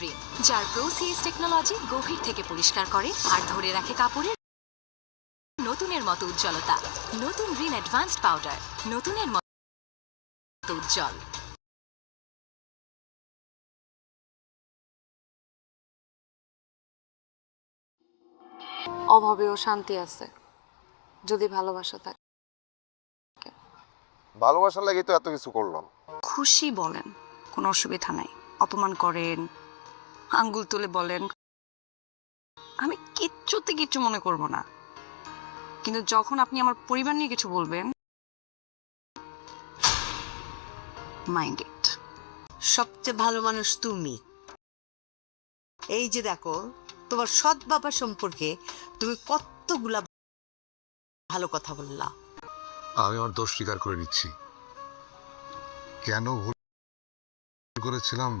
রিন, যার প্রোসিএস টেকনোলজি গভীর থেকে পরিষ্কার করে আর ধরে রাখে কাপড়ের নতুনের মতো উজ্জ্বলতা। নতুন রিন অ্যাডভান্সড পাউডার, নতুনের মতো উজ্জ্বল। অভাবেও শান্তি আছে যদি ভালোবাসা থাকে। ভালোবাসার লাগি তো এত কিছু করলাম। খুশি বলেন, কোনো অসুবিধা নাই। অপমান করেন, আঙ্গুল তুলে বলেন, আমি কিচ্ছু মনে করব না। কিন্তু যখন আপনি আমার পরিবার নিয়ে কিছু বলবেন, মাইন্ড ইট। সবচেয়ে ভালো মানুষ তুমি। এই যে দেখো, তোমার সৎ বাবা সম্পর্কে তুমি কতগুলা ভালো কথা বললা। আমি আমার দোষ স্বীকার করে নিচ্ছি। কেন ভুল করেছিলাম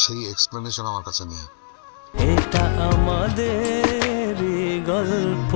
সেই এক্সপ্লেনেশন আমার কাছে নেই। এটা আমাদের গল্প।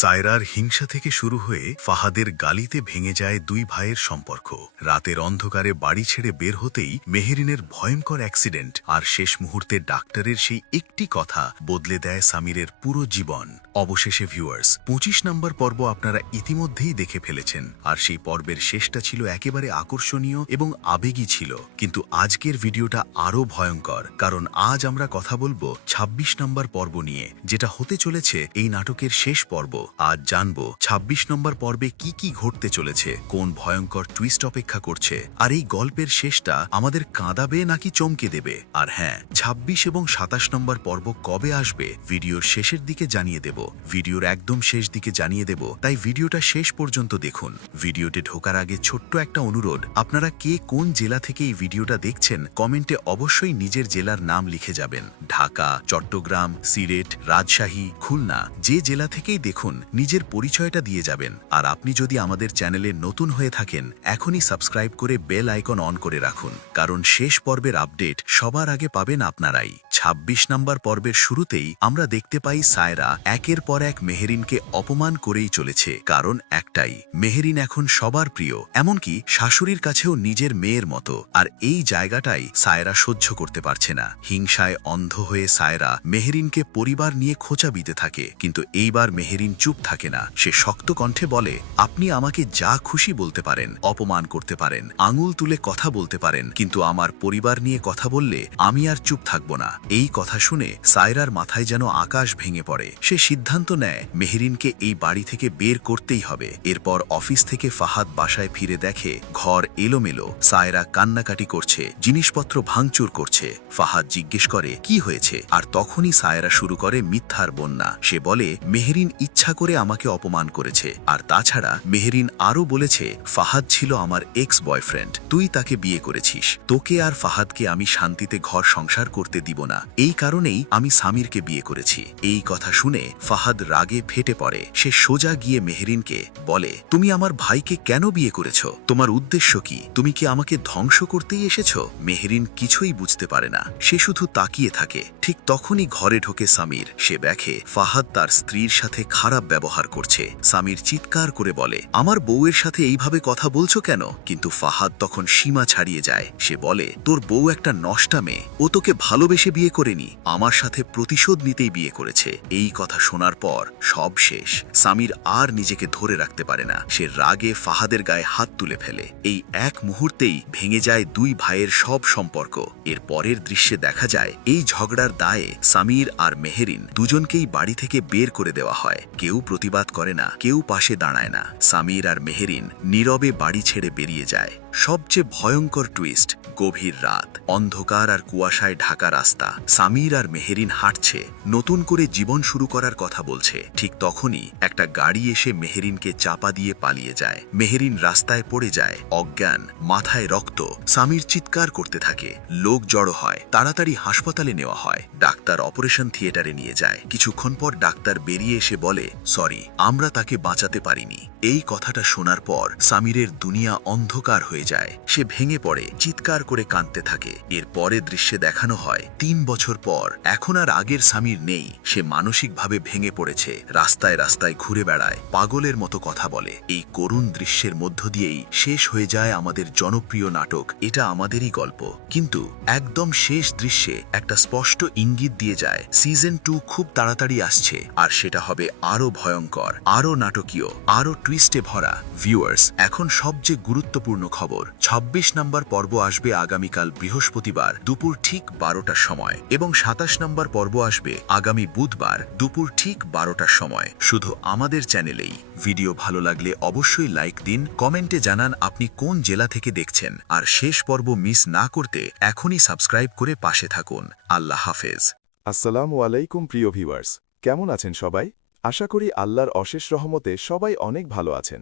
সায়রার হিংসা থেকে শুরু হয়ে ফাহাদের গালিতে ভেঙে যায় দুই ভাইয়ের সম্পর্ক। রাতের অন্ধকারে বাড়ি ছেড়ে বের হতেই মেহেরিনের ভয়ঙ্কর অ্যাক্সিডেন্ট আর শেষ মুহূর্তে ডাক্তারের সেই একটি কথা বদলে দেয় সামিরের পুরো জীবন। অবশেষে ভিউয়ার্স, 25 নম্বর পর্ব আপনারা ইতিমধ্যেই দেখে ফেলেছেন, আর সেই পর্বের শেষটা ছিল একেবারে আকর্ষণীয় এবং আবেগী ছিল। কিন্তু আজকের ভিডিওটা আরও ভয়ঙ্কর, কারণ আজ আমরা কথা বলবো 26 নম্বর পর্ব নিয়ে, যেটা হতে চলেছে এই নাটকের শেষ পর্ব। আজ জানবো 26 নম্বর পর্বে কি কি ঘটতে চলেছে, কোন ভয়ঙ্কর টুইস্ট অপেক্ষা করছে, আর এই গল্পের শেষটা আমাদের কাঁদাবে নাকি চমকে দেবে। আর হ্যাঁ, 26 এবং 27 নম্বর পর্ব কবে আসবে ভিডিওর শেষের দিকে জানিয়ে দেব, ভিডিওর একদম শেষ দিকে জানিয়ে দেব, তাই ভিডিওটা শেষ পর্যন্ত দেখুন। ভিডিওতে ঢোকার আগে ছোট্ট একটা অনুরোধ, আপনারা কে কোন জেলা থেকে এই ভিডিওটা দেখছেন কমেন্টে অবশ্যই নিজের জেলার নাম লিখে যাবেন। ঢাকা, চট্টগ্রাম, সিলেট, রাজশাহী, খুলনা, যে জেলা থেকেই দেখুন নিজের পরিচয়টা দিয়ে যাবেন। আর আপনি যদি আমাদের চ্যানেলে নতুন হয়ে থাকেন, এখনই সাবস্ক্রাইব করে বেল আইকন অন করে রাখুন, কারণ শেষ পর্বের আপডেট সবার আগে পাবেন আপনারাই। 26 নম্বর পর্বের শুরুতেই আমরা দেখতে পাই সায়রা একের পর এক মেহেরিনকে অপমান করেই চলেছে। কারণ একটাই, মেহেরিন এখন সবার প্রিয়, এমনকি শাশুড়ির কাছেও নিজের মেয়ের মতো। আর এই জায়গাটাই সায়রা সহ্য করতে পারছে না। হিংসায় অন্ধ হয়ে সায়রা মেহেরিনকে পরিবার নিয়ে খোঁচা দিতে থাকে, কিন্তু এইবার মেহেরিন চুপ থাকে না। সে শক্ত কণ্ঠে বলে, আপনি আমাকে যা খুশি বলতে পারেন, অপমান করতে পারেন, আঙুল তুলে কথা বলতে পারেন, কিন্তু আমার পরিবার নিয়ে কথা বললে আমি আর চুপ থাকব না। এই কথা শুনে সায়রার মাথায় যেন আকাশ ভেঙে পড়ে। সে সিদ্ধান্ত নেয় মেহেরিনকে এই বাড়ি থেকে বের করতেই হবে। এরপর অফিস থেকে ফাহাদ বাসায় ফিরে দেখে ঘর এলোমেলো, সায়রা কান্নাকাটি করছে, জিনিসপত্র ভাঙচুর করছে। ফাহাদ জিজ্ঞেস করে কি হয়েছে, আর তখনই সায়রা শুরু করে মিথ্যার বন্যা। সে বলে মেহেরিন ইচ্ছা করে আমাকে অপমান করেছে, আর তাছাড়া মেহেরিন আরও বলেছে ফাহাদ ছিল আমার এক্স বয়ফ্রেন্ড, তুই তাকে বিয়ে করেছিস, তোকে আর ফাহাদকে আমি শান্তিতে ঘর সংসার করতে দিব না, এই কারণেই আমি সামিরকে বিয়ে করেছি। এই কথা শুনে ফাহাদ রাগে ফেটে পড়ে। সে সোজা গিয়ে মেহেরিনকে বলে, তুমি আমার ভাইকে কেন বিয়ে করেছ, তোমার উদ্দেশ্য কি, তুমি কি আমাকে ধ্বংস করতেই এসেছ? মেহেরিন কিছুই বুঝতে পারে না, সে শুধু তাকিয়ে থাকে। ঠিক তখনই ঘরে ঢোকে সামির। সে দেখে ফাহাদ তার স্ত্রীর সাথে খারাপ ব্যবহার করছে। সামির চিৎকার করে বলে, আমার বউয়ের সাথে এইভাবে কথা বলছো কেন? কিন্তু ফাহাদ তখন সীমা ছাড়িয়ে যায়। সে বলে, তোর বউ একটা নষ্টা মেয়ে, ও তোকে ভালোবেসে বিয়ে করেনি, আমার সাথে প্রতিশোধ নিতেই বিয়ে করেছে। এই কথা শোনার পর সব শেষ। সামির আর নিজেকে ধরে রাখতে পারে না। সে রাগে ফাহাদের গায়ে হাত তুলে ফেলে। এই এক মুহূর্তেই ভেঙে যায় দুই ভাইয়ের সব সম্পর্ক। এর পরের দৃশ্যে দেখা যায় এই ঝগড়ার দায়ে সামির আর মেহেরিন দুজনকেই বাড়ি থেকে বের করে দেওয়া হয়। কেউ প্রতিবাদ করে না, কেউ পাশে দাঁড়ায় না। সামির আর মেহেরিন নীরবে বাড়ি ছেড়ে বেরিয়ে যায়। সবচেয়ে ভয়ঙ্কর টুইস্ট, গভীর রাত, অন্ধকার আর কুয়াশায় ঢাকা রাস্তা। সামির আর মেহেরিন হাঁটছে, নতুন করে জীবন শুরু করার কথা বলছে। ঠিক তখনই একটা গাড়ি এসে মেহেরিনকে চাপা দিয়ে পালিয়ে যায়। মেহেরিন রাস্তায় পড়ে যায়, অজ্ঞান, মাথায় রক্ত। সামির চিৎকার করতে থাকে। লোক জড়ো হয়, তাড়াতাড়ি হাসপাতালে নেওয়া হয়। ডাক্তার অপারেশন থিয়েটারে নিয়ে যায়। কিছুক্ষণ পর ডাক্তার বেরিয়ে এসে বলে, সরি, আমরা তাকে বাঁচাতে পারিনি। এই কথাটা শোনার পর সামিরের দুনিয়া অন্ধকার হয়ে যায়। সে ভেঙে পড়ে, চিৎকার করে কাঁদতে থাকে। এর পরে দৃশ্যে দেখানো হয় 3 বছর পর এখন আর আগের সামির নেই। সে মানসিকভাবে ভেঙে পড়েছে, রাস্তায় রাস্তায় ঘুরে বেড়ায়, পাগলের মতো কথা বলে। এই করুণ দৃশ্যের মধ্য দিয়েই শেষ হয়ে যায় আমাদের জনপ্রিয় নাটক এটা আমাদেরই গল্প। কিন্তু একদম শেষ দৃশ্যে একটা স্পষ্ট ইঙ্গিত দিয়ে যায় সিজন 2 খুব তাড়াতাড়ি আসছে, আর সেটা হবে আরো ভয়ঙ্কর, আরো নাটকীয়, আরো টুইস্টে ভরা। ভিউয়ার্স, এখন সবচেয়ে গুরুত্বপূর্ণ খবর, ২৬ নম্বর পর্ব আসবে আগামীকাল বৃহস্পতিবার দুপুর ঠিক ১২টার সময়, এবং ২৭ নম্বর পর্ব আসবে আগামী বুধবার দুপুর ঠিক ১২টার সময়, শুধু আমাদের চ্যানেলেই। ভিডিও ভালো লাগলে অবশ্যই লাইক দিন, কমেন্টে জানান আপনি কোন জেলা থেকে দেখছেন, আর শেষ পর্ব মিস না করতে এখনই সাবস্ক্রাইব করে পাশে থাকুন। আল্লাহ হাফেজ। আসসালামু আলাইকুম প্রিয় ভিউয়ার্স, কেমন আছেন সবাই? আশা করি আল্লাহর অশেষ রহমতে সবাই অনেক ভালো আছেন।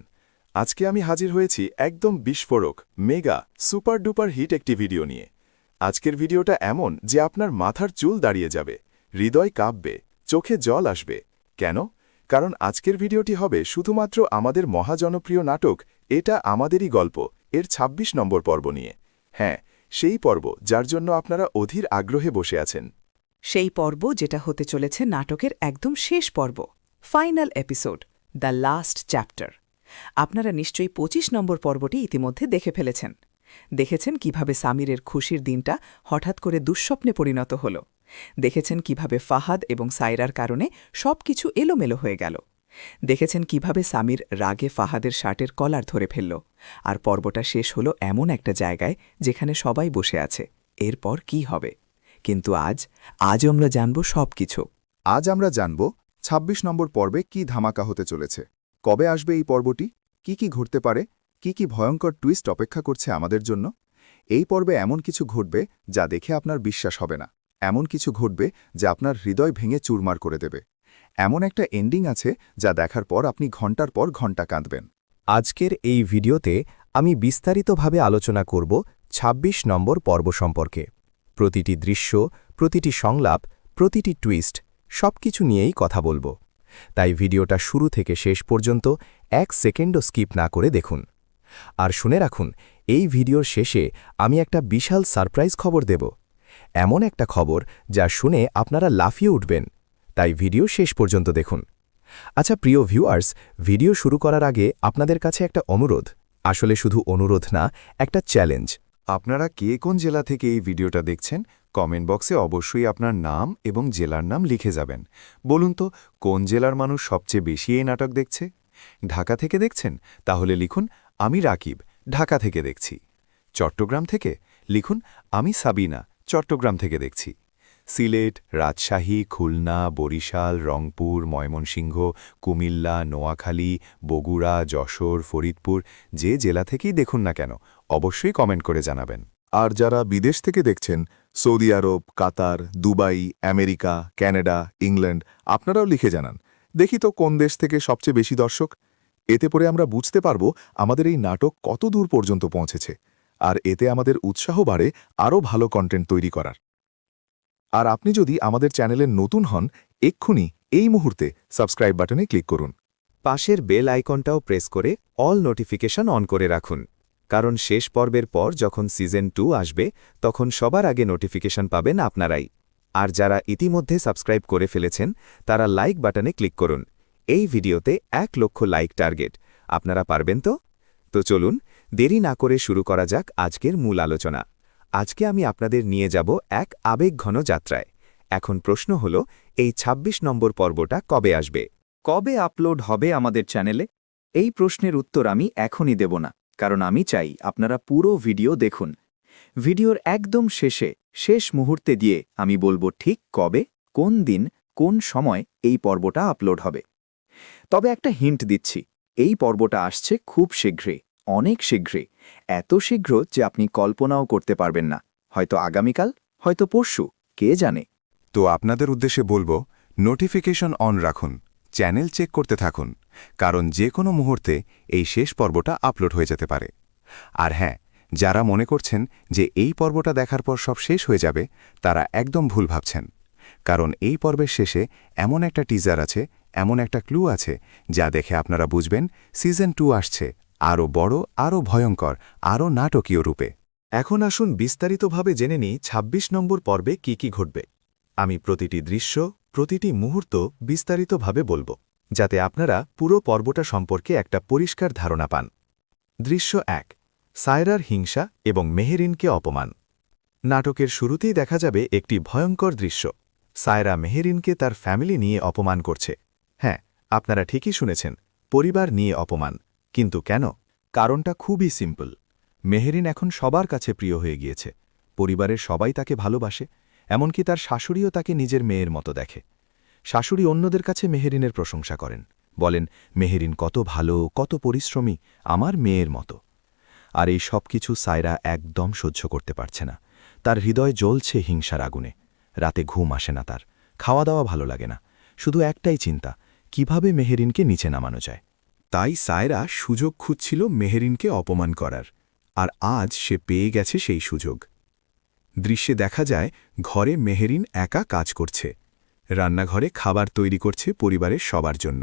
আজকে আমি হাজির হয়েছি একদম বিস্ফোরক, মেগা, সুপার ডুপার হিট একটি ভিডিও নিয়ে। আজকের ভিডিওটা এমন যে আপনার মাথার চুল দাঁড়িয়ে যাবে, হৃদয় কাঁপবে, চোখে জল আসবে। কেন? কারণ আজকের ভিডিওটি হবে শুধুমাত্র আমাদের মহাজনপ্রিয় নাটক এটা আমাদেরই গল্প এর ২৬ নম্বর পর্ব নিয়ে। হ্যাঁ, সেই পর্ব যার জন্য আপনারা অধীর আগ্রহে বসে আছেন। সেই পর্ব যেটা হতে চলেছে নাটকের একদম শেষ পর্ব, final episode, the last chapter. আপনারা নিশ্চয়ই ২৫ নম্বর পর্বটি ইতিমধ্যে দেখে ফেলেছেন। দেখেছেন কিভাবে সামিরের খুশির দিনটা হঠাৎ করে দুঃস্বপ্নে পরিণত হল। দেখেছেন কিভাবে ফাহাদ এবং সাইরার কারণে সবকিছু এলোমেলো হয়ে গেল। দেখেছেন কিভাবে সামির রাগে ফাহাদের শার্টের কলার ধরে ফেলল। আর পর্বটা শেষ হলো এমন একটা জায়গায় যেখানে সবাই বসে আছে। এরপর কি হবে? কিন্তু আজ আমরা জানব সবকিছু। আজ আমরা জানব ২৬ নম্বর পর্বে কি ধামাকা হতে চলেছে, কবে আসবে এই পর্বটি, কি ঘটতে পারে, কি ভয়ঙ্কর টুইস্ট অপেক্ষা করছে আমাদের জন্য। এই পর্বে এমন কিছু ঘটবে যা দেখে আপনার বিশ্বাস হবে না, এমন কিছু ঘটবে যা আপনার হৃদয় ভেঙে চুরমার করে দেবে। এমন একটা এন্ডিং আছে যা দেখার পর আপনি ঘণ্টার পর ঘণ্টা কাঁদবেন। আজকের এই ভিডিওতে আমি বিস্তারিতভাবে আলোচনা করব ২৬ নম্বর পর্ব সম্পর্কে। প্রতিটি দৃশ্য, প্রতিটি সংলাপ, প্রতিটি টুইস্ট সবকিছু নিয়েই কথা বলবো। তাই ভিডিওটা শুরু থেকে শেষ পর্যন্ত ১ সেকেন্ডও স্কিপ না করে দেখুন। আর শুনে রাখুন, এই ভিডিওর শেষে আমি একটা বিশাল সারপ্রাইজ খবর দেব। এমন একটা খবর যা শুনে আপনারা লাফিয়ে উঠবেন। তাই ভিডিও শেষ পর্যন্ত দেখুন। আচ্ছা প্রিয় ভিউয়ার্স, ভিডিও শুরু করার আগে আপনাদের কাছে একটা অনুরোধ, আসলে শুধু অনুরোধ না, একটা চ্যালেঞ্জ। আপনারা কে কোন জেলা থেকে এই ভিডিওটা দেখছেন কমেন্ট বক্সে অবশ্যই আপনার নাম এবং জেলার নাম লিখে যাবেন। বলুন তো, কোন জেলার মানুষ সবচেয়ে বেশি এই নাটক দেখছে? ঢাকা থেকে দেখছেন? তাহলে লিখুন আমি রাকিব, ঢাকা থেকে দেখছি। চট্টগ্রাম থেকে? লিখুন আমি সাবিনা, চট্টগ্রাম থেকে দেখছি। সিলেট, রাজশাহী, খুলনা, বরিশাল, রংপুর, ময়মনসিংহ, কুমিল্লা, নোয়াখালী, বগুড়া, যশোর, ফরিদপুর, যে জেলা থেকেই দেখুন না কেন অবশ্যই কমেন্ট করে জানাবেন। আর যারা বিদেশ থেকে দেখছেন, সৌদি আরব, কাতার, দুবাই, আমেরিকা, কানাডা, ইংল্যান্ড, আপনারাও লিখে জানান। দেখি তো কোন দেশ থেকে সবচেয়ে বেশি দর্শক। এতে পরে আমরা বুঝতে পারব আমাদের এই নাটক কত দূর পর্যন্ত পৌঁছেছে, আর এতে আমাদের উৎসাহ বাড়ে আরও ভালো কন্টেন্ট তৈরি করার। আর আপনি যদি আমাদের চ্যানেলের নতুন হন, এক্ষুনি এই মুহূর্তে সাবস্ক্রাইব বাটনে ক্লিক করুন। পাশের বেল আইকনটাও প্রেস করে অল নোটিফিকেশন অন করে রাখুন, কারণ শেষ পর্বের পর যখন সিজন 2 আসবে তখন সবার আগে নোটিফিকেশন পাবেন আপনারাই। আর যারা ইতিমধ্যে সাবস্ক্রাইব করে ফেলেছেন তারা লাইক বাটনে ক্লিক করুন। এই ভিডিওতে ১ লক্ষ লাইক টার্গেট। আপনারা পারবেন তো? তো চলুন দেরি না করে শুরু করা যাক আজকের মূল আলোচনা। আজকে আমি আপনাদের নিয়ে যাব এক আবেগঘন যাত্রায়। এখন প্রশ্ন হল, এই ২৬ নম্বর পর্বটা কবে আসবে, কবে আপলোড হবে আমাদের চ্যানেলে? এই প্রশ্নের উত্তর আমি এখনই দেব না, কারণ আমি চাই আপনারা পুরো ভিডিও দেখুন। ভিডিওর একদম শেষ মুহূর্তে দিয়ে আমি বলবো ঠিক কবে, কোন দিন, কোন সময় এই পর্বটা আপলোড হবে। তবে একটা হিন্ট দিচ্ছি, এই পর্বটা আসছে খুব শীঘ্রই, অনেক শীঘ্রই, এত শীঘ্র যে আপনি কল্পনাও করতে পারবেন না। হয়তো আগামীকাল, হয়তো পরশু, কে জানে। তো আপনাদের উদ্দেশ্যে বলবো, নোটিফিকেশন অন রাখুন, চ্যানেল চেক করতে থাকুন, কারণ যে কোনো মুহূর্তে এই শেষ পর্বটা আপলোড হয়ে যেতে পারে। আর হ্যাঁ, যারা মনে করছেন যে এই পর্বটা দেখার পর সব শেষ হয়ে যাবে, তারা একদম ভুল ভাবছেন। কারণ এই পর্বের শেষে এমন একটা টিজার আছে, এমন একটা ক্লু আছে, যা দেখে আপনারা বুঝবেন সিজন 2 আসছে, আরও বড়, আরও ভয়ঙ্কর, আরও নাটকীয় রূপে। এখন আসুন বিস্তারিতভাবে জেনে নিই ২৬ নম্বর পর্বে কি ঘটবে। আমি প্রতিটি দৃশ্য প্রতিটি মুহূর্ত বিস্তারিতভাবে বলবো, যাতে আপনারা পুরো পর্বটা সম্পর্কে একটা পরিষ্কার ধারণা পান। দৃশ্য 1, সায়রার হিংসা এবং মেহেরিনকে অপমান। নাটকের শুরুতেই দেখা যাবে একটি ভয়ঙ্কর দৃশ্য। সায়রা মেহেরিনকে তার ফ্যামিলি নিয়ে অপমান করছে। হ্যাঁ, আপনারা ঠিকই শুনেছেন, পরিবার নিয়ে অপমান। কিন্তু কেন? কারণটা খুবই সিম্পল। মেহেরিন এখন সবার কাছে প্রিয় হয়ে গিয়েছে। পরিবারের সবাই তাকে ভালোবাসে, এমনকি তার শাশুড়িও তাকে নিজের মেয়ের মতো দেখে। শাশুড়ি অন্যদের কাছে মেহেরিনের প্রশংসা করেন, বলেন মেহেরিন কত ভালো, কত পরিশ্রমী, আমার মেয়ের মতো। আর এই সব কিছু সায়রা একদম সহ্য করতে পারছে না। তার হৃদয় জ্বলছে হিংসার আগুনে। রাতে ঘুম আসে না তার, খাওয়া দাওয়া ভালো লাগে না। শুধু একটাই চিন্তা, কিভাবে মেহেরিনকে নিচে নামানো যায়। তাই সায়রা সুযোগ খুঁজছিল মেহেরিনকে অপমান করার, আর আজ সে পেয়ে গেছে সেই সুযোগ। দৃশ্যে দেখা যায় ঘরে মেহেরিন একা কাজ করছে। রান্নাঘরে খাবার তৈরি করছে পরিবারের সবার জন্য।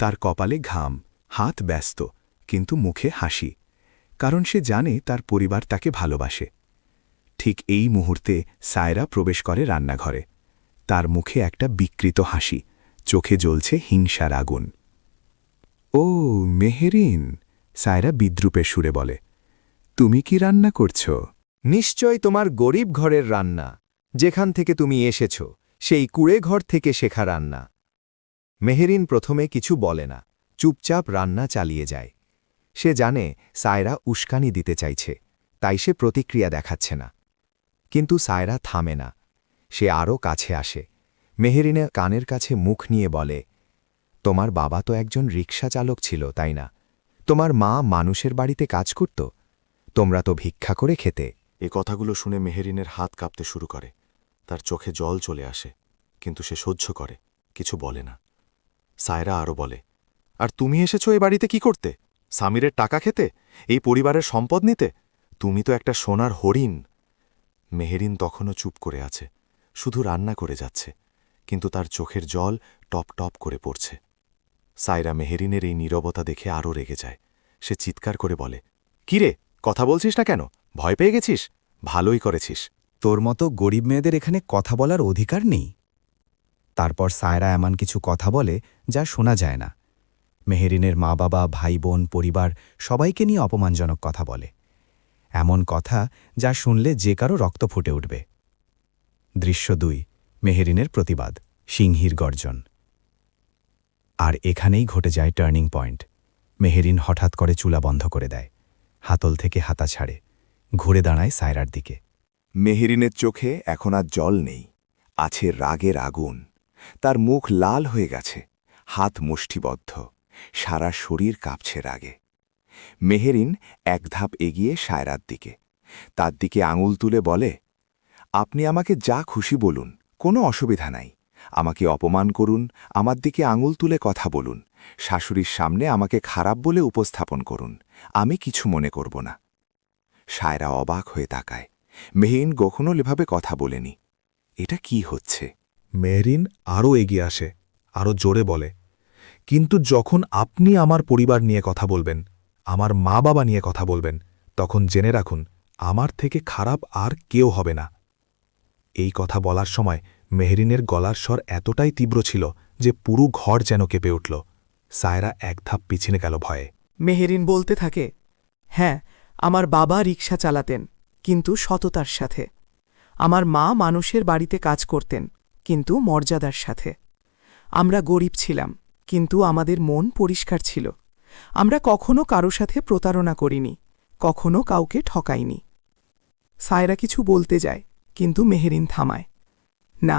তার কপালে ঘাম, হাত ব্যস্ত, কিন্তু মুখে হাসি, কারণ সে জানে তার পরিবার তাকে ভালোবাসে। ঠিক এই মুহূর্তে সায়রা প্রবেশ করে রান্নাঘরে। তার মুখে একটা বিকৃত হাসি, চোখে জ্বলছে হিংসার আগুন। ও মেহেরিন, সায়রা বিদ্রূপের সুরে বলে, তুমি কি রান্না করছ? নিশ্চয় তোমার গরিব ঘরের রান্না, যেখান থেকে তুমি এসেছ, সেই কুড়ে ঘর থেকে শেখা রান্না। মেহেরিন প্রথমে কিছু বলে না, চুপচাপ রান্না চালিয়ে যায়। সে জানে সায়রা উস্কানি দিতে চাইছে, তাই সে প্রতিক্রিয়া দেখাচ্ছে না। কিন্তু সায়রা থামে না, সে আরও কাছে আসে। মেহেরিনে কানের কাছে মুখ নিয়ে বলে, তোমার বাবা তো একজন রিক্সা চালক ছিল, তাই না? তোমার মা মানুষের বাড়িতে কাজ করত, তোমরা তো ভিক্ষা করে খেতে। এ কথাগুলো শুনে মেহেরিনের হাত কাঁপতে শুরু করে। তার চোখে জল চলে আসে, কিন্তু সে সহ্য করে, কিছু বলে না। সায়রা আরও বলে, আর তুমি এসেছো এ বাড়িতে কি করতে? সামিরের টাকা খেতে? এই পরিবারের সম্পদ নিতে? তুমি তো একটা সোনার হরিণ। মেহেরিন তখনও চুপ করে আছে, শুধু রান্না করে যাচ্ছে, কিন্তু তার চোখের জল টপ টপ করে পড়ছে। সায়রা মেহেরিনের এই নীরবতা দেখে আরও রেগে যায়। সে চিৎকার করে বলে, কিরে, কথা বলছিস না কেন? ভয় পেয়ে গেছিস? ভালোই করেছিস। তোর মতো গরিব মেয়েদের এখানে কথা বলার অধিকার নেই। তারপর সায়রা এমন কিছু কথা বলে যা শোনা যায় না। মেহেরিনের মা বাবা, ভাই বোন, পরিবার সবাইকে নিয়ে অপমানজনক কথা বলে। এমন কথা যা শুনলে যে কারো রক্ত ফুটে উঠবে। দৃশ্য 2, মেহেরিনের প্রতিবাদ, সিংহীর গর্জন। আর এখানেই ঘটে যায় টার্নিং পয়েন্ট। মেহেরিন হঠাৎ করে চুলা বন্ধ করে দেয়, হাতল থেকে হাতা ছাড়ে, ঘুরে দাঁড়ায় সায়রার দিকে। মেহেরিনের চোখে এখন আর জল নেই, আছে রাগের আগুন। তার মুখ লাল হয়ে গেছে, হাত মুষ্টিবদ্ধ, সারা শরীর কাঁপছে রাগে। মেহেরিন এক ধাপ এগিয়ে সায়রার দিকে, তার দিকে আঙুল তুলে বলে, আপনি আমাকে যা খুশি বলুন, কোনো অসুবিধা নাই। আমাকে অপমান করুন, আমার দিকে আঙুল তুলে কথা বলুন, শাশুড়ির সামনে আমাকে খারাপ বলে উপস্থাপন করুন, আমি কিছু মনে করব না। সায়রা অবাক হয়ে তাকায়। মেহেরিন কখনো এভাবে কথা বলেনি। এটা কি হচ্ছে? মেহেরিন আরও এগিয়ে আসে, আরও জোরে বলে, কিন্তু যখন আপনি আমার পরিবার নিয়ে কথা বলবেন, আমার মা বাবা নিয়ে কথা বলবেন, তখন জেনে রাখুন আমার থেকে খারাপ আর কেউ হবে না। এই কথা বলার সময় মেহেরিনের গলার স্বর এতটাই তীব্র ছিল যে পুরো ঘর যেন কেঁপে উঠল। সায়রা এক ধাপ পিছনে গেল ভয়ে। মেহেরিন বলতে থাকে, হ্যাঁ, আমার বাবা রিকশা চালাতেন, কিন্তু সততার সাথে। আমার মা মানুষের বাড়িতে কাজ করতেন, কিন্তু মর্যাদার সাথে। আমরা গরিব ছিলাম, কিন্তু আমাদের মন পরিষ্কার ছিল। আমরা কখনো কারো সাথে প্রতারণা করিনি, কখনো কাউকে ঠকাইনি। সায়রা কিছু বলতে যায়, কিন্তু মেহেরিন থামায়। না,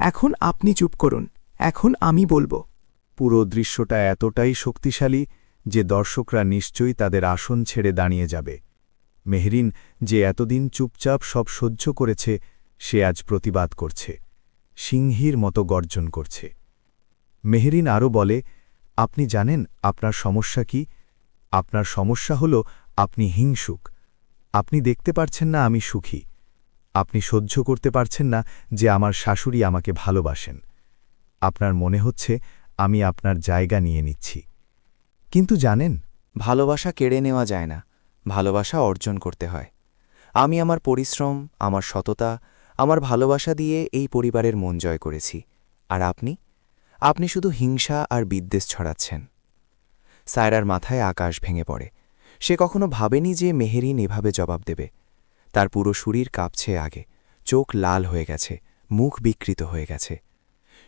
এখন আপনি চুপ করুন, এখন আমি বলবো। পুরো দৃশ্যটা এতটাই শক্তিশালী যে দর্শকরা নিশ্চয়ই তাদের আসন ছেড়ে দাঁড়িয়ে যাবে। মেহরিন, যে এতদিন চুপচাপ সব সহ্য করেছে, সে আজ প্রতিবাদ করছে, সিংহীর মতো গর্জন করছে। মেহরিন আরও বলে, আপনি জানেন আপনার সমস্যা কি? আপনার সমস্যা হল আপনি হিংসুক। আপনি দেখতে পারছেন না আমি সুখী। আপনি সহ্য করতে পারছেন না যে আমার শাশুড়ি আমাকে ভালোবাসেন। আপনার মনে হচ্ছে আমি আপনার জায়গা নিয়ে নিচ্ছি। কিন্তু জানেন, ভালোবাসা কেড়ে নেওয়া যায় না, ভালোবাসা অর্জন করতে হয়। আমি আমার পরিশ্রম, আমার সততা, আমার ভালোবাসা দিয়ে এই পরিবারের মন জয় করেছি আর আপনি শুধু হিংসা আর বিদ্বেষ ছড়াচ্ছেন। সায়রার মাথায় আকাশ ভেঙে পড়ে। সে কখনো ভাবেনি যে মেহেরিন এভাবে জবাব দেবে। তার পুরো শরীর কাঁপছে আগে, চোখ লাল হয়ে গেছে, মুখ বিকৃত হয়ে গেছে।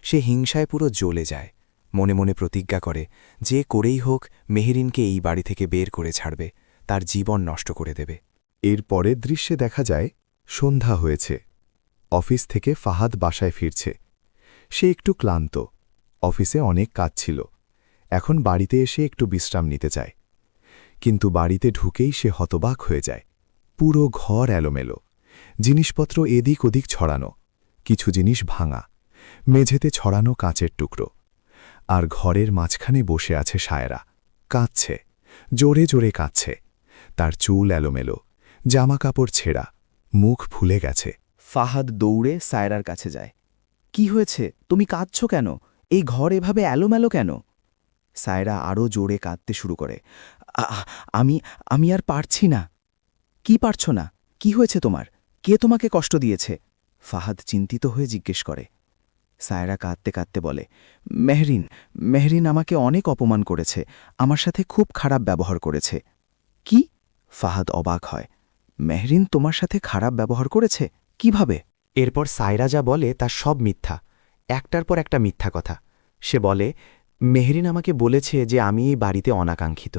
সে হিংসায় পুরো জ্বলে যায়, মনে মনে প্রতিজ্ঞা করে যে করেই হোক মেহেরিনকে এই বাড়ি থেকে বের করে ছাড়বে, তার জীবন নষ্ট করে দেবে। এর পরের দৃশ্যে দেখা যায় সন্ধ্যা হয়েছে। অফিস থেকে ফাহাদ বাসায় ফিরছে। সে একটু ক্লান্ত, অফিসে অনেক কাজ ছিল। এখন বাড়িতে এসে একটু বিশ্রাম নিতে চায়, কিন্তু বাড়িতে ঢুকেই সে হতবাক হয়ে যায়। পুরো ঘর এলোমেলো, জিনিসপত্র এদিক ওদিক ছড়ানো, কিছু জিনিস ভাঙা, মেঝেতে ছড়ানো কাঁচের টুকরো। আর ঘরের মাঝখানে বসে আছে সায়রা, কাঁদছে, জোরে জোরে কাঁদছে। তার চুল এলোমেলো, জামাকাপড় ছেঁড়া, মুখ ফুলে গেছে। ফাহাদ দৌড়ে সায়রার কাছে যায়। কি হয়েছে? তুমি কাঁদছ কেন? এই ঘর এভাবে এলোমেলো কেন? সায়রা আরও জোরে কাঁদতে শুরু করে। আমি আর পারছি না। কি পারছ না? কি হয়েছে তোমার? কে তোমাকে কষ্ট দিয়েছে? ফাহাদ চিন্তিত হয়ে জিজ্ঞেস করে। সায়রা কাঁদতে কাঁদতে বলে, মেহরিন আমাকে অনেক অপমান করেছে, আমার সাথে খুব খারাপ ব্যবহার করেছে। কি? ফাহাদ অবাক হয়। মেহরিন তোমার সাথে খারাপ ব্যবহার করেছে? কিভাবে? এরপর সায়রা যা বলে তা সব মিথ্যা, একটার পর একটা মিথ্যা কথা। সে বলে, মেহরিন আমাকে বলেছে যে আমি এই বাড়িতে অনাকাঙ্ক্ষিত।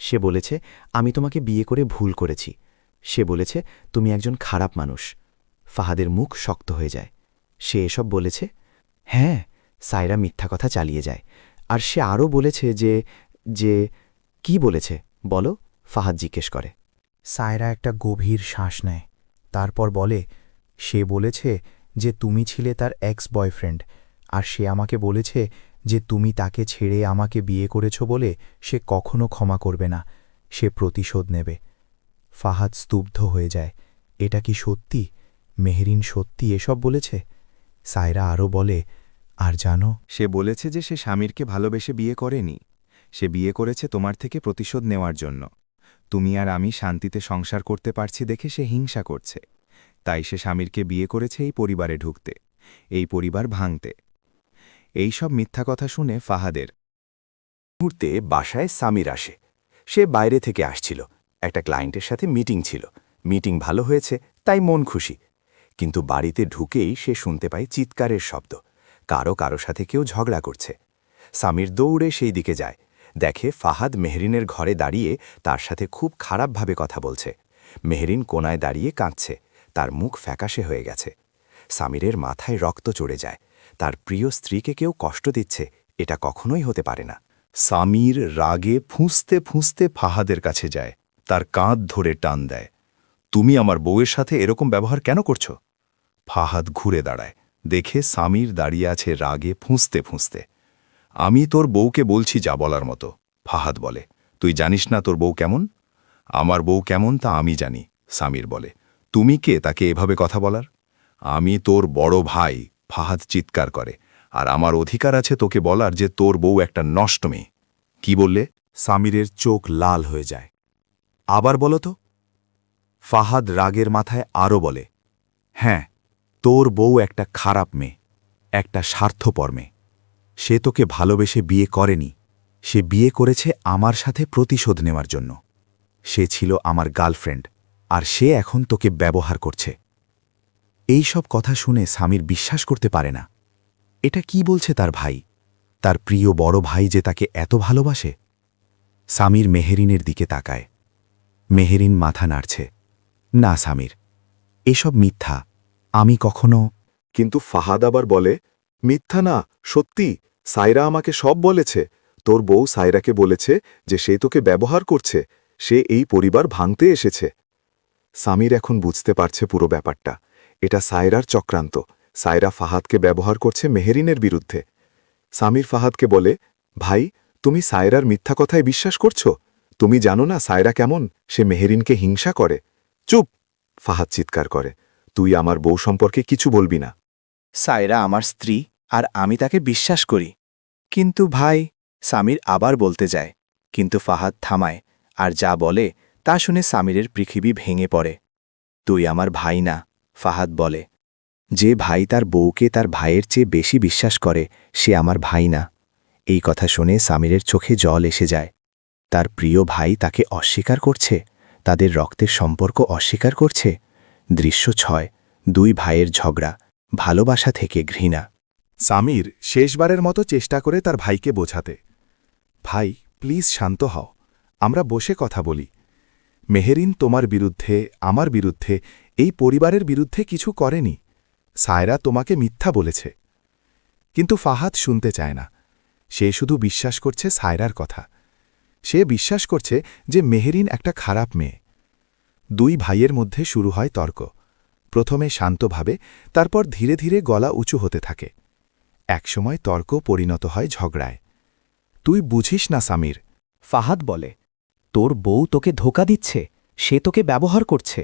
সে বলেছে আমি তোমাকে বিয়ে করে ভুল করেছি। সে বলেছে তুমি একজন খারাপ মানুষ। ফাহাদের মুখ শক্ত হয়ে যায়। সে এসব বলেছে? হ্যাঁ, সায়রা মিথ্যা কথা চালিয়ে যায়। আর সে আরও বলেছে যে কি বলেছে বলো? ফাহাদ জিজ্ঞেস করে। সায়রা একটা গভীর শ্বাস নেয়, তারপর বলে, সে বলেছে যে তুমি ছিলে তার এক্স বয়ফ্রেন্ড, আর সে আমাকে বলেছে যে তুমি তাকে ছেড়ে আমাকে বিয়ে করেছ বলে সে কখনো ক্ষমা করবে না, সে প্রতিশোধ নেবে। ফাহাদ স্তব্ধ হয়ে যায়। এটা কি সত্যি? মেহরিন সত্যি এসব বলেছে? সায়রা আরও বলে, আর জানো, সে বলেছে যে সে স্বামীরকে ভালোবেসে বিয়ে করেনি, সে বিয়ে করেছে তোমার থেকে প্রতিশোধ নেওয়ার জন্য। তুমি আর আমি শান্তিতে সংসার করতে পারছি দেখে সে হিংসা করছে, তাই সে স্বামীরকে বিয়ে করেছে এই পরিবারে ঢুকতে, এই পরিবার ভাঙতে। এই সব মিথ্যা কথা শুনে ফাহাদের মুহূর্তে বাসায় সামির আসে। সে বাইরে থেকে আসছিল, একটা ক্লায়েন্টের সাথে মিটিং ছিল। মিটিং ভালো হয়েছে তাই মন খুশি, কিন্তু বাড়িতে ঢুকেই সে শুনতে পায় চিৎকারের শব্দ। কারো সাথে কেউ ঝগড়া করছে। সামির দৌড়ে সেই দিকে যায়, দেখে ফাহাদ মেহরিনের ঘরে দাঁড়িয়ে তার সাথে খুব খারাপভাবে কথা বলছে। মেহরিন কোনায় দাঁড়িয়ে কাঁদছে, তার মুখ ফ্যাকাশে হয়ে গেছে। সামিরের মাথায় রক্ত চড়ে যায়। তার প্রিয় স্ত্রীকে কেউ কষ্ট দিচ্ছে, এটা কখনোই হতে পারে না। সামির রাগে ফুঁসতে ফুঁসতে ফাহাদের কাছে যায়, তার কাঁধ ধরে টান দেয়। তুমি আমার বউয়ের সাথে এরকম ব্যবহার কেন করছো? ফাহাদ ঘুরে দাঁড়ায়, দেখে সামির দাঁড়িয়ে আছে রাগে ফুঁসতে ফুঁসতে। আমি তোর বউকে বলছি যা বলার মতো, ফাহাদ বলে। তুই জানিস না তোর বউ কেমন? আমার বউ কেমন তা আমি জানি, সামির বলে। তুমি কে তাকে এভাবে কথা বলার? আমি তোর বড় ভাই, ফাহাদ চিৎকার করে। আর আমার অধিকার আছে তোকে বলার যে তোর বউ একটা নষ্ট মেয়ে। কি বললে? সামিরের চোখ লাল হয়ে যায়। আবার বলো তো। ফাহাদ রাগের মাথায় আরও বলে, হ্যাঁ, তোর বউ একটা খারাপ মেয়ে, একটা স্বার্থপর মেয়ে। সে তোকে ভালোবেসে বিয়ে করেনি, সে বিয়ে করেছে আমার সাথে প্রতিশোধ নেওয়ার জন্য। সে ছিল আমার গার্লফ্রেন্ড, আর সে এখন তোকে ব্যবহার করছে। এই সব কথা শুনে সামির বিশ্বাস করতে পারে না। এটা কি বলছে তার ভাই, তার প্রিয় বড় ভাই যে তাকে এত ভালোবাসে? সামির মেহেরিনের দিকে তাকায়। মেহেরিন মাথা নাড়ছে। না সামির, এসব মিথ্যা, আমি কখনো। কিন্তু ফাহাদ আবার বলে, মিথ্যা না, সত্যি, সায়রা আমাকে সব বলেছে। তোর বউ সায়রাকে বলেছে যে সে তোকে ব্যবহার করছে, সে এই পরিবার ভাঙতে এসেছে। সামির এখন বুঝতে পারছে পুরো ব্যাপারটা। এটা সায়রার চক্রান্ত। সায়রা ফাহাদকে ব্যবহার করছে মেহেরিনের বিরুদ্ধে। সামির ফাহাদকে বলে, ভাই, তুমি সায়রার মিথ্যা কথায় বিশ্বাস করছো? তুমি জানো না সায়রা কেমন? সে মেহেরিনকে হিংসা করে। চুপ! ফাহাদ চিৎকার করে, তুই আমার বউ সম্পর্কে কিছু বলবি না। সায়রা আমার স্ত্রী, আর আমি তাকে বিশ্বাস করি। কিন্তু ভাই, সামির আবার বলতে যায়, কিন্তু ফাহাদ থামায়, আর যা বলে তা শুনে সামিরের পৃথিবী ভেঙে পড়ে। তুই আমার ভাই না, ফাহাদ বলে। যে ভাই তার বউকে তার ভাইয়ের চেয়ে বেশি বিশ্বাস করে সে আমার ভাই না। এই কথা শুনে সামিরের চোখে জল এসে যায়। তার প্রিয় ভাই তাকে অস্বীকার করছে, তাদের রক্তের সম্পর্ক অস্বীকার করছে। দৃশ্য ৬, দুই ভাইয়ের ঝগড়া, ভালোবাসা থেকে ঘৃণা। সামির শেষবারের মতো চেষ্টা করে তার ভাইকে বোঝাতে, ভাই প্লিজ শান্ত হও, আমরা বসে কথা বলি। মেহেরিন তোমার বিরুদ্ধে, আমার বিরুদ্ধে, এই পরিবারের বিরুদ্ধে কিছু করেনি। সায়রা তোমাকে মিথ্যা বলেছে। কিন্তু ফাহাদ শুনতে চায় না। সে শুধু বিশ্বাস করছে সায়রার কথা। সে বিশ্বাস করছে যে মেহেরিন একটা খারাপ মেয়ে। দুই ভাইয়ের মধ্যে শুরু হয় তর্ক। প্রথমে শান্তভাবে, তারপর ধীরে ধীরে গলা উঁচু হতে থাকে। একসময় তর্ক পরিণত হয় ঝগড়ায়। তুই বুঝিস না সামির। ফাহাদ বলে, তোর বউ তোকে ধোকা দিচ্ছে, সে তোকে ব্যবহার করছে।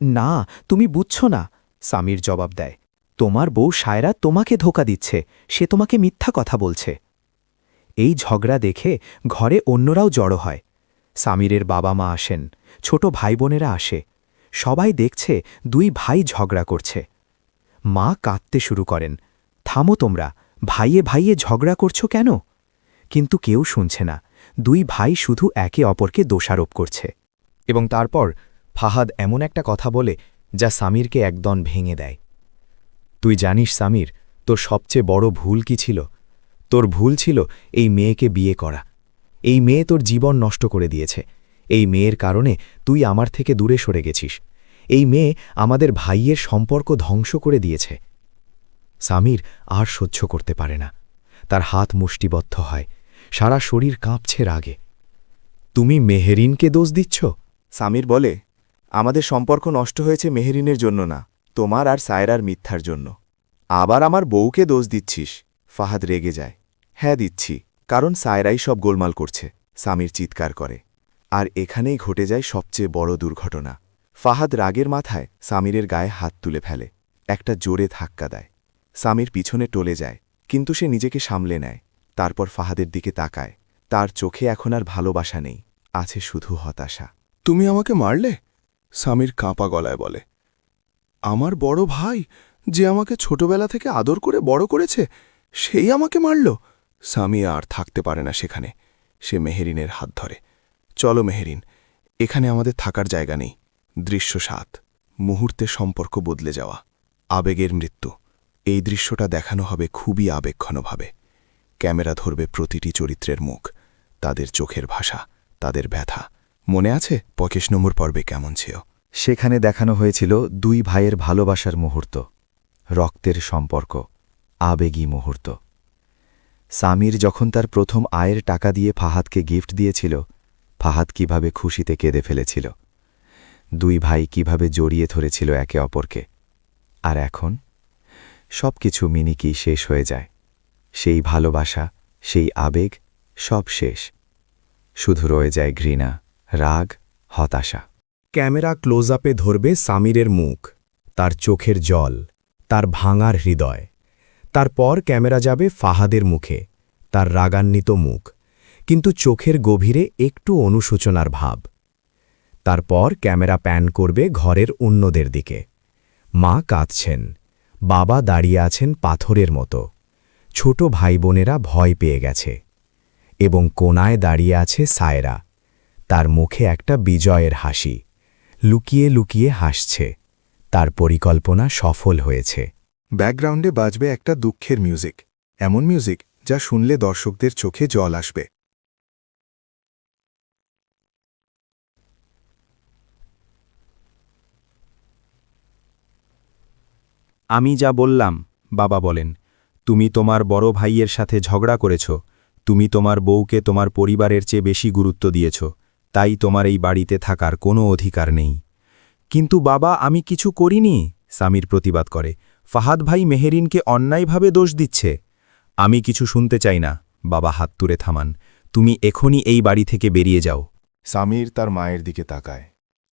না, তুমি বুঝছ না, সামির জবাব দেয়। তোমার বউ সায়রা তোমাকে ধোকা দিচ্ছে, সে তোমাকে মিথ্যা কথা বলছে। এই ঝগড়া দেখে ঘরে অন্যরাও জড়ো হয়। সামিরের বাবা মা আসেন, ছোট ভাই বোনেরা আসে। সবাই দেখছে দুই ভাই ঝগড়া করছে। মা কাঁদতে শুরু করেন, থামো তোমরা, ভাইয়ে ভাইয়ে ঝগড়া করছো কেন? কিন্তু কেউ শুনছে না। দুই ভাই শুধু একে অপরকে দোষারোপ করছে। এবং তারপর ফাহাদ এমন একটা কথা বলে যা সামিরকে একদম ভেঙে দেয়। তুই জানিস সামির, তোর সবচেয়ে বড় ভুল কি ছিল? তোর ভুল ছিল এই মেয়েকে বিয়ে করা। এই মেয়ে তোর জীবন নষ্ট করে দিয়েছে। এই মেয়ের কারণে তুই আমার থেকে দূরে সরে গেছিস। এই মেয়ে আমাদের ভাইয়ের সম্পর্ক ধ্বংস করে দিয়েছে। সামির আর সহ্য করতে পারে না। তার হাত মুষ্টিবদ্ধ হয়, সারা শরীর কাঁপছে রাগে। তুমি মেহেরিনকে দোষ দিচ্ছ? সামির বলে, আমাদের সম্পর্ক নষ্ট হয়েছে মেহেরিনের জন্য না, তোমার আর সায়রার মিথ্যার জন্য। আবার আমার বউকে দোষ দিচ্ছিস? ফাহাদ রেগে যায়। হ্যাঁ দিচ্ছি, কারণ সায়রাই সব গোলমাল করছে। সামির চিৎকার করে। আর এখানেই ঘটে যায় সবচেয়ে বড় দুর্ঘটনা। ফাহাদ রাগের মাথায় সামিরের গায়ে হাত তুলে ফেলে, একটা জোরে ধাক্কা দেয়। সামির পিছনে টলে যায়, কিন্তু সে নিজেকে সামলে নেয়। তারপর ফাহাদের দিকে তাকায়। তার চোখে এখন আর ভালোবাসা নেই, আছে শুধু হতাশা। তুমি আমাকে মারলে? সামির কাঁপা গলায় বলে। আমার বড় ভাই, যে আমাকে ছোটবেলা থেকে আদর করে বড় করেছে, সেই আমাকে মারল? সামি আর থাকতে পারে না সেখানে। সে মেহেরিনের হাত ধরে। চলো মেহেরিন, এখানে আমাদের থাকার জায়গা নেই। দৃশ্য ৭, মুহূর্তে সম্পর্ক বদলে যাওয়া, আবেগের মৃত্যু। এই দৃশ্যটা দেখানো হবে খুবই আবেগঘনভাবে। ক্যামেরা ধরবে প্রতিটি চরিত্রের মুখ, তাদের চোখের ভাষা, তাদের ব্যথা। মনে আছে ২৫ নম্বর পর্বে কেমন ছিল? সেখানে দেখানো হয়েছিল দুই ভাইয়ের ভালোবাসার মুহূর্ত, রক্তের সম্পর্ক, আবেগী মুহূর্ত। সামির যখন তার প্রথম আয়ের টাকা দিয়ে ফাহাদকে গিফট দিয়েছিল, ফাহাদ কিভাবে খুশিতে কেঁদে ফেলেছিল। দুই ভাই কিভাবে জড়িয়ে ধরেছিল একে অপরকে। আর এখন সবকিছু মিনিকি শেষ হয়ে যায়। সেই ভালোবাসা, সেই আবেগ, সব শেষ। শুধু রয়ে যায় ঘৃণা, রাগ, হতাশা। ক্যামেরা ক্লোজ আপে ধরবে সামিরের মুখ, তার চোখের জল, তার ভাঙার হৃদয়। তারপর ক্যামেরা যাবে ফাহাদের মুখে, তার রাগান্বিত মুখ, কিন্তু চোখের গভীরে একটু অনুশোচনার ভাব। তারপর ক্যামেরা প্যান করবে ঘরের অন্যদের দিকে। মা কাঁদছেন, বাবা দাঁড়িয়ে আছেন পাথরের মতো, ছোট ভাই বোনেরা ভয় পেয়ে গেছে। এবং কোনায় দাঁড়িয়ে আছে সায়রা, তার মুখে একটা বিজয়ের হাসি, লুকিয়ে লুকিয়ে হাসছে। তার পরিকল্পনা সফল হয়েছে। ব্যাকগ্রাউন্ডে বাজবে একটা দুঃখের মিউজিক, এমন মিউজিক যা শুনলে দর্শকদের চোখে জল আসবে। আমি যা বললাম, বাবা বলেন, তুমি তোমার বড় ভাইয়ের সাথে ঝগড়া করেছ, তুমি তোমার বউকে তোমার পরিবারের চেয়ে বেশি গুরুত্ব দিয়েছ, তাই তোমার এই বাড়িতে থাকার কোনো অধিকার নেই। কিন্তু বাবা, আমি কিছু করিনি, সামির প্রতিবাদ করে। ফাহাদ ভাই মেহেরিনকে অন্যায়ভাবে দোষ দিচ্ছে। আমি কিছু শুনতে চাই না, বাবা হাত তুলে থামান। তুমি এখনই এই বাড়ি থেকে বেরিয়ে যাও। সামির তার মায়ের দিকে তাকায়।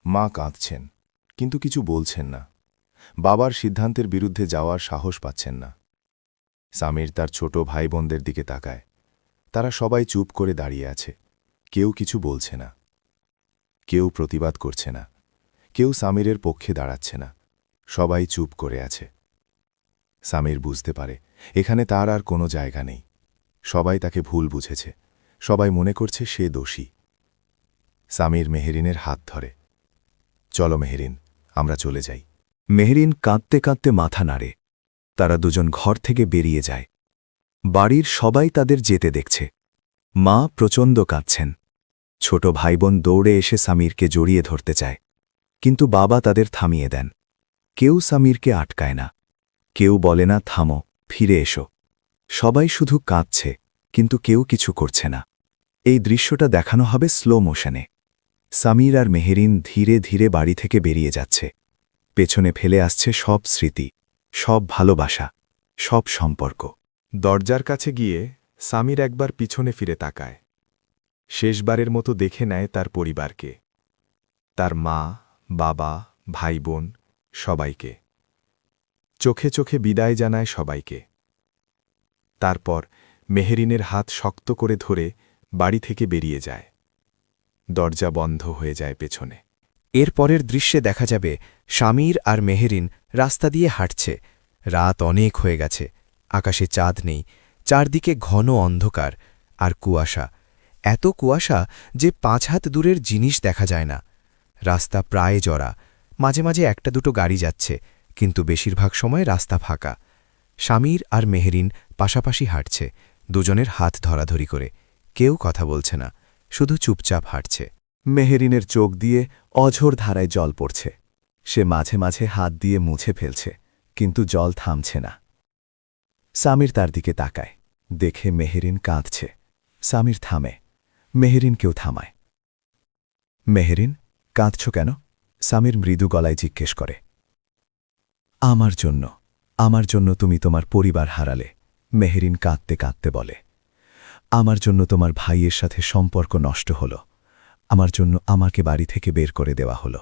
মা কাঁদছেন, কিন্তু কিছু বলছেন না। বাবার সিদ্ধান্তের বিরুদ্ধে যাওয়ার সাহস পাচ্ছেন না। সামির তার ছোট ভাই বোনদের দিকে তাকায়। তারা সবাই চুপ করে দাঁড়িয়ে আছে, কেউ কিছু বলছে না, কেউ প্রতিবাদ করছে না, কেউ সামিরের পক্ষে দাঁড়াচ্ছে না। সবাই চুপ করে আছে। সামির বুঝতে পারে এখানে তার আর কোনো জায়গা নেই। সবাই তাকে ভুল বুঝেছে, সবাই মনে করছে সে দোষী। সামির মেহেরিনের হাত ধরে। চলো মেহেরিন, আমরা চলে যাই। মেহেরিন কাঁদতে কাঁদতে মাথা নাড়ে। তারা দুজন ঘর থেকে বেরিয়ে যায়। বাড়ির সবাই তাদের যেতে দেখছে। মা প্রচণ্ড কাঁদছেন। ছোট ভাইবোন দৌড়ে এসে সামিরকে জড়িয়ে ধরতে চায়, কিন্তু বাবা তাদের থামিয়ে দেন। কেউ সামিরকে আটকায় না, কেউ বলে না থামো, ফিরে এসো। সবাই শুধু কাঁদছে, কিন্তু কেউ কিছু করছে না। এই দৃশ্যটা দেখানো হবে স্লো মোশনে। সামির আর মেহেরিন ধীরে ধীরে বাড়ি থেকে বেরিয়ে যাচ্ছে। পেছনে ফেলে আসছে সব স্মৃতি, সব ভালোবাসা, সব সম্পর্ক। দরজার কাছে গিয়ে সামির একবার পিছনে ফিরে তাকায়। শেষবারের মতো দেখে নেয় তার পরিবারকে, তার মা, বাবা, ভাই বোন, সবাইকে। চোখে চোখে বিদায় জানায় সবাইকে। তারপর মেহেরিনের হাত শক্ত করে ধরে বাড়ি থেকে বেরিয়ে যায়। দরজা বন্ধ হয়ে যায় পেছনে। এর পরের দৃশ্যে দেখা যাবে সামির আর মেহেরিন রাস্তা দিয়ে হাঁটছে। রাত অনেক হয়ে গেছে, আকাশে চাঁদ নেই, চারদিকে ঘন অন্ধকার আর কুয়াশা। এত কুয়াশা যে 5 হাত দূরের জিনিস দেখা যায় না। রাস্তা প্রায় জরা, মাঝে মাঝে একটা দুটো গাড়ি যাচ্ছে, কিন্তু বেশিরভাগ সময় রাস্তা ফাঁকা। সামির আর মেহেরিন পাশাপাশি হাঁটছে, দুজনের হাত ধরাধরি করে। কেউ কথা বলছে না, শুধু চুপচাপ হাঁটছে। মেহেরিনের চোখ দিয়ে অঝোর ধারায় জল পড়ছে। সে মাঝে মাঝে হাত দিয়ে মুছে ফেলছে, কিন্তু জল থামছে না। সামির তার দিকে তাকায়, দেখে মেহেরিন কাঁদছে। সামির থামে, মেহেরিনকেও থামায়। মেহেরিন, কাঁদছ কেন? সামির মৃদু গলায় জিজ্ঞেস করে। আমার জন্য তুমি তোমার পরিবার হারালে, মেহেরিন কাঁদতে কাঁদতে বলে। আমার জন্য তোমার ভাইয়ের সাথে সম্পর্ক নষ্ট হল, আমার জন্য আমাকে বাড়ি থেকে বের করে দেওয়া হলো।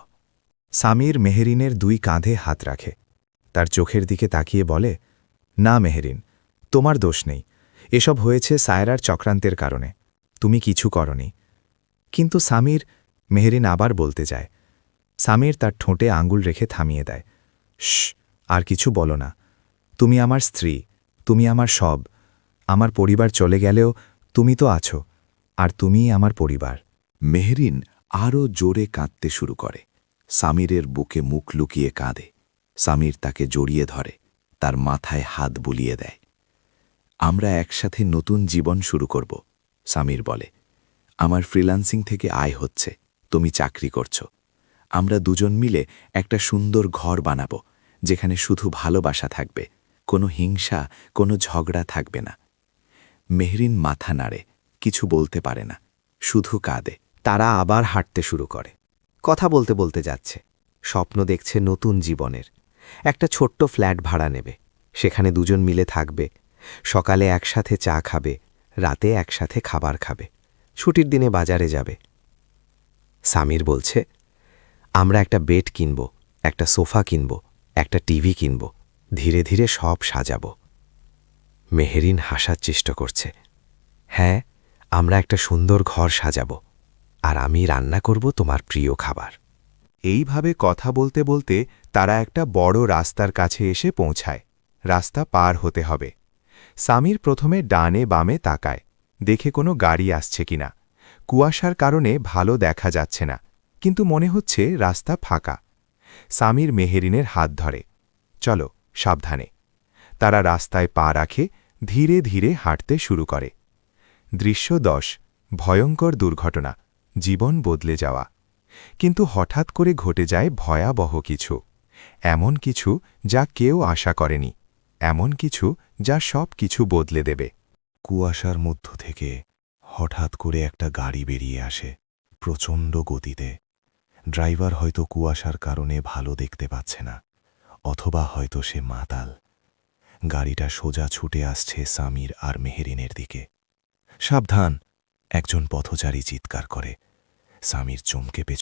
সামির মেহেরিনের 2 কাঁধে হাত রাখে, তার চোখের দিকে তাকিয়ে বলে, না মেহেরিন, তোমার দোষ নেই। এসব হয়েছে সায়রার চক্রান্তের কারণে, তুমি কিছু করনি। কিন্তু সামির, মেহেরিন আবার বলতে যায়। সামির তার ঠোঁটে আঙুল রেখে থামিয়ে দেয়। শশ, আর কিছু বলো না। তুমি আমার স্ত্রী, তুমি আমার সব। আমার পরিবার চলে গেলেও তুমি তো আছো, আর তুমিই আমার পরিবার। মেহেরিন আরও জোরে কাঁদতে শুরু করে। সামিরের বুকে মুখ লুকিয়ে কাঁদে। সামির তাকে জড়িয়ে ধরে, তার মাথায় হাত বুলিয়ে দেয়। আমরা একসাথে নতুন জীবন শুরু করব, সামির বলে। আমার ফ্রিল্যান্সিং থেকে আয় হচ্ছে, তুমি চাকরি করছো। আমরা দুজন মিলে একটা সুন্দর ঘর বানাব, যেখানে শুধু ভালোবাসা থাকবে, কোনো হিংসা, কোনো ঝগড়া থাকবে না। মেহরিন মাথা নাড়ে, কিছু বলতে পারে না, শুধু কাঁদে। তারা আবার হাঁটতে শুরু করে। কথা বলতে বলতে যাচ্ছে, স্বপ্ন দেখছে নতুন জীবনের। একটা ছোট্ট ফ্ল্যাট ভাড়া নেবে, সেখানে দুজন মিলে থাকবে। সকালে একসাথে চা খাবে, রাতে একসাথে খাবার খাবে, ছুটির দিনে বাজারে যাবে। সামির বলছে, আমরা একটা বেড কিনব, একটা সোফা কিনব, একটা টিভি কিনব, ধীরে ধীরে সব সাজাব। মেহেরিন হাসার চেষ্টা করছে। হ্যাঁ, আমরা একটা সুন্দর ঘর সাজাব, আর আমি রান্না করব তোমার প্রিয় খাবার। এইভাবে কথা বলতে বলতে তারা একটা বড় রাস্তার কাছে এসে পৌঁছায়। রাস্তা পার হতে হবে। সামির প্রথমে ডানে বামে তাকায়, দেখে কোনো গাড়ি আসছে কিনা। কুয়াশার কারণে ভালো দেখা যাচ্ছে না, কিন্তু মনে হচ্ছে রাস্তা ফাঁকা। সামির মেহেরিনের হাত ধরে। চলো, সাবধানে। তারা রাস্তায় পা রাখে, ধীরে ধীরে হাঁটতে শুরু করে। দৃশ্য 10, ভয়ঙ্কর দুর্ঘটনা, জীবন বদলে যাওয়া। কিন্তু হঠাৎ করে ঘটে যায় ভয়াবহ কিছু। এমন কিছু যা কেউ আশা করেনি, এমন কিছু যা সব কিছু বদলে দেবে। কুয়াশার মধ্য থেকে হঠাৎ করে একটা গাড়ি বেরিয়ে আসে, প্রচণ্ড গতিতে। ড্রাইভার হয়তো কুয়াশার কারণে ভালো দেখতে পাচ্ছে না, অথবা হয়তো সে মাতাল। গাড়িটা সোজা ছুটে আসছে সামির আর মেহেরিনের দিকে। সাবধান, একজন পথচারী চিৎকার করে। সামির চমকে পেছনে